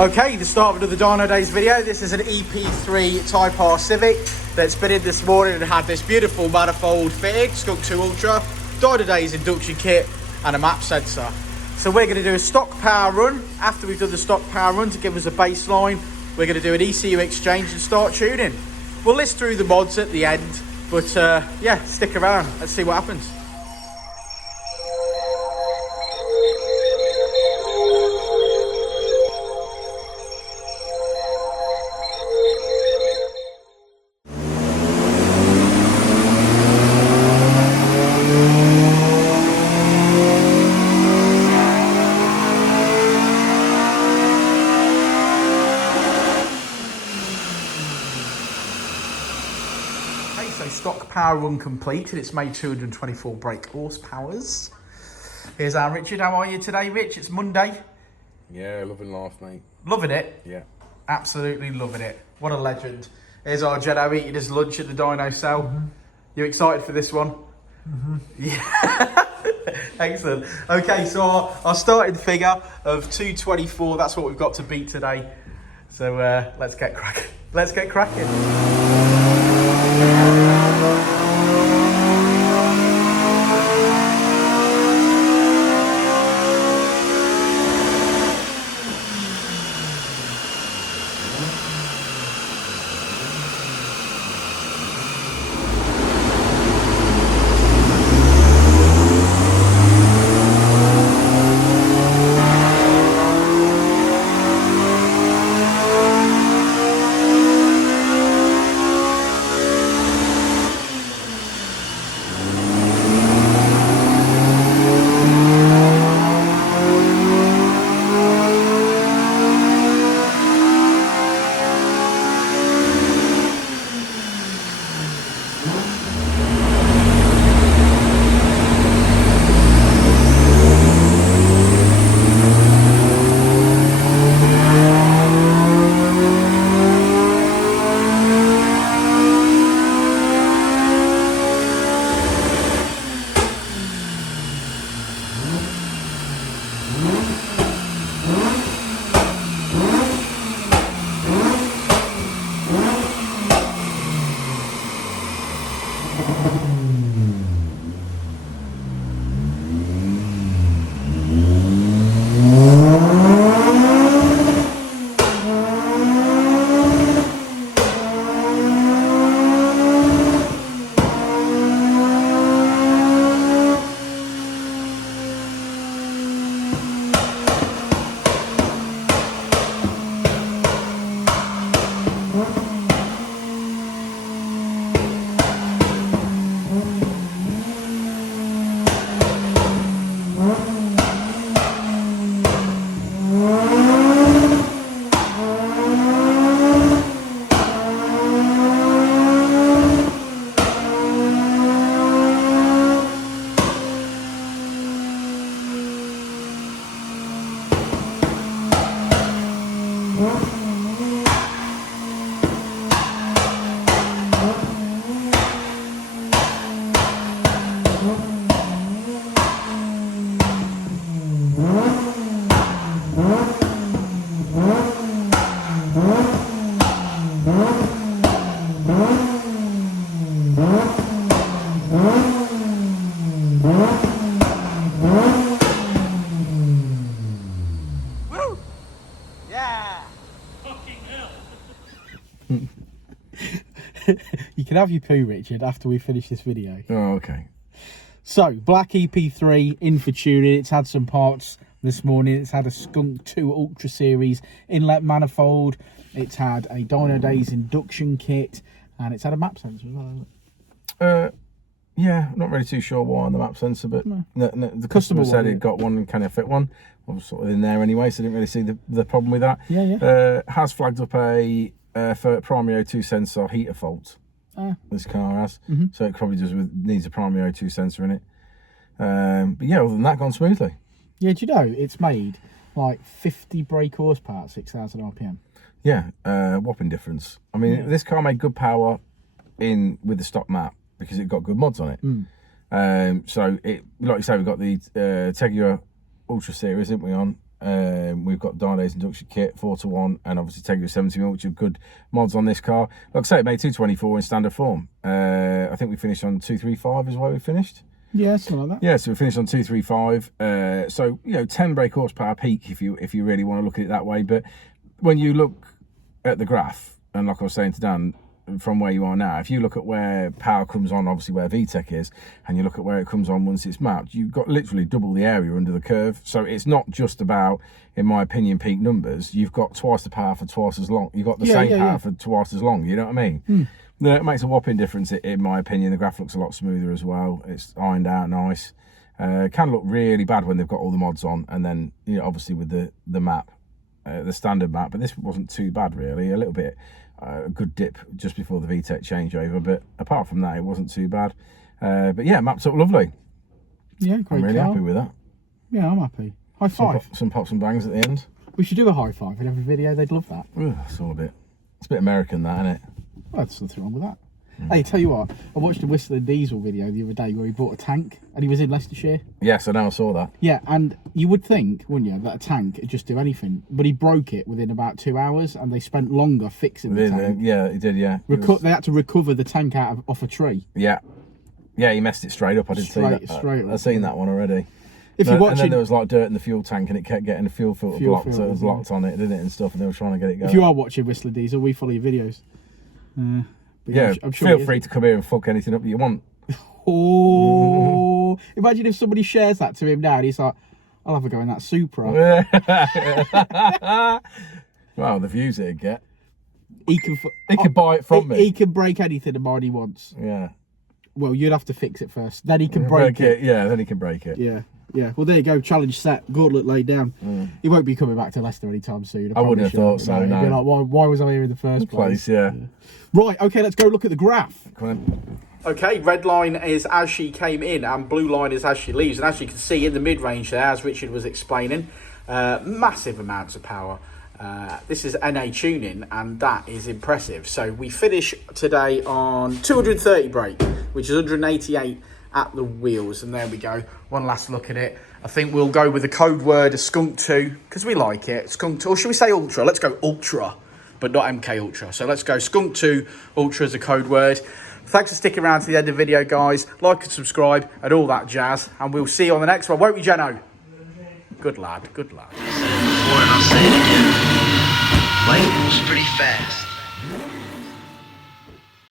Okay, the start of another Dynodaze video. This is an EP3 TypeR Civic that's been in this morning and had this beautiful manifold fitted, Skunk 2 Ultra, Dynodaze induction kit and a map sensor. So we're going to do a stock power run. After we've done the stock power run to give us a baseline, we're going to do an ECU exchange and start tuning. We'll list through the mods at the end, but yeah, stick around, let's see what happens. So stock power run completed. It's made 224 brake horsepowers. Here's our Richard. How are you today, Rich? It's Monday. Yeah, loving life, mate. Loving it? Yeah. Absolutely loving it. What a legend. Here's our Jedi eating his lunch at the dyno cell. You excited for this one? Yeah. Excellent. Okay, so our starting figure of 224, that's what we've got to beat today. So let's get cracking. Let's get cracking. You can have your poo, Richard, after we finish this video. Oh, okay. So, black EP3 in for tuning. It's had some parts this morning. It's had a Skunk 2 Ultra Series inlet manifold. It's had a Dynodaze induction kit. And it's had a map sensor as well, hasn't it? Yeah, not really too sure why on the map sensor, but no, the customer said he'd got one and can I fit one. I was sort of in there anyway, so I didn't really see the problem with that. Yeah. Has flagged up a for primary O2 sensor heater fault. This car has, so it probably needs a primary O2 sensor in it. But yeah, other than that, gone smoothly. Yeah, do you know it's made like 50 brake horsepower at 6,000 RPM? Yeah, whopping difference. I mean, this car made good power with the stock map because it got good mods on it. So it, like you say, we've got the Tegia Ultra Series, didn't we, on? We've got Dynodaze induction kit 4:1, and obviously Tegra 70mm, which are good mods on this car. Like I say, it made 224 in standard form. I think we finished on 235 is where we finished. Yeah, something like that. Yeah, so we finished on 235. So, you know, 10 brake horsepower peak if you really want to look at it that way. But when you look at the graph, and like I was saying to Dan, from where you are now, if you look at where power comes on, obviously where Vtec is, and you look at where it comes on once it's mapped, you've got literally double the area under the curve. So it's not just about, in my opinion, peak numbers. You've got twice the power for twice as long. You've got the same power for twice as long. You know what I mean? It makes a whopping difference, in my opinion. The graph looks a lot smoother as well. It's ironed out nice. Can look really bad when they've got all the mods on, and then, you know, obviously with the map, the standard map. But this wasn't too bad really. A little bit, a good dip just before the Vtec changeover. But apart from that, it wasn't too bad. But yeah, maps up lovely. Yeah, great. I'm really happy with that. Yeah, I'm happy. High five. Some pops and bangs at the end. We should do a high five in every video. They'd love that. Ugh, it's a bit American, that, isn't it? Well, there's nothing wrong with that. Hey, tell you what, I watched a Whistling Diesel video the other day where he bought a tank and he was in Leicestershire. Yes, I know, I saw that. Yeah, and you would think, wouldn't you, that a tank would just do anything, but he broke it within about 2 hours, and they spent longer fixing the tank. Yeah, he did. Yeah, They had to recover the tank off a tree. Yeah, he messed it straight up. I did see that. I've seen that one already. If you're watching, and then there was like dirt in the fuel tank, and it kept getting the fuel filter blocked, so it was locked on it, didn't it, and stuff, and they were trying to get it going. If you are watching Whistling Diesel, we follow your videos. Yeah, I'm sure feel free to come here and fuck anything up that you want. Oh, imagine if somebody shares that to him now and he's like, I'll have a go in that Supra. Well, the views it'd get. He can buy it from me. He can break anything of mine he wants. Yeah. Well, you'd have to fix it first. Then he can break it. Yeah, then he can break it. Yeah. Yeah, well, there you go. Challenge set. Gauntlet laid down. He won't be coming back to Leicester anytime soon. I wouldn't have thought so. No. He'd be like, why was I here in the first place? Yeah. Right. Okay. Let's go look at the graph. Come on. Okay, red line is as she came in, and blue line is as she leaves. And as you can see in the mid-range there, as Richard was explaining, massive amounts of power. This is NA tuning, and that is impressive. So we finish today on 230 brake, which is 188 at the wheels. And there we go. One last look at it. I think we'll go with the code word of Skunk 2, because we like it. Skunk 2, or should we say Ultra? Let's go Ultra, but not MK Ultra. So let's go Skunk 2 Ultra as a code word. Thanks for sticking around to the end of the video, guys. Like and subscribe and all that jazz. And we'll see you on the next one, won't we, Jeno? Good lad, good lad. Before, and I'll say it again. Life moves pretty fast.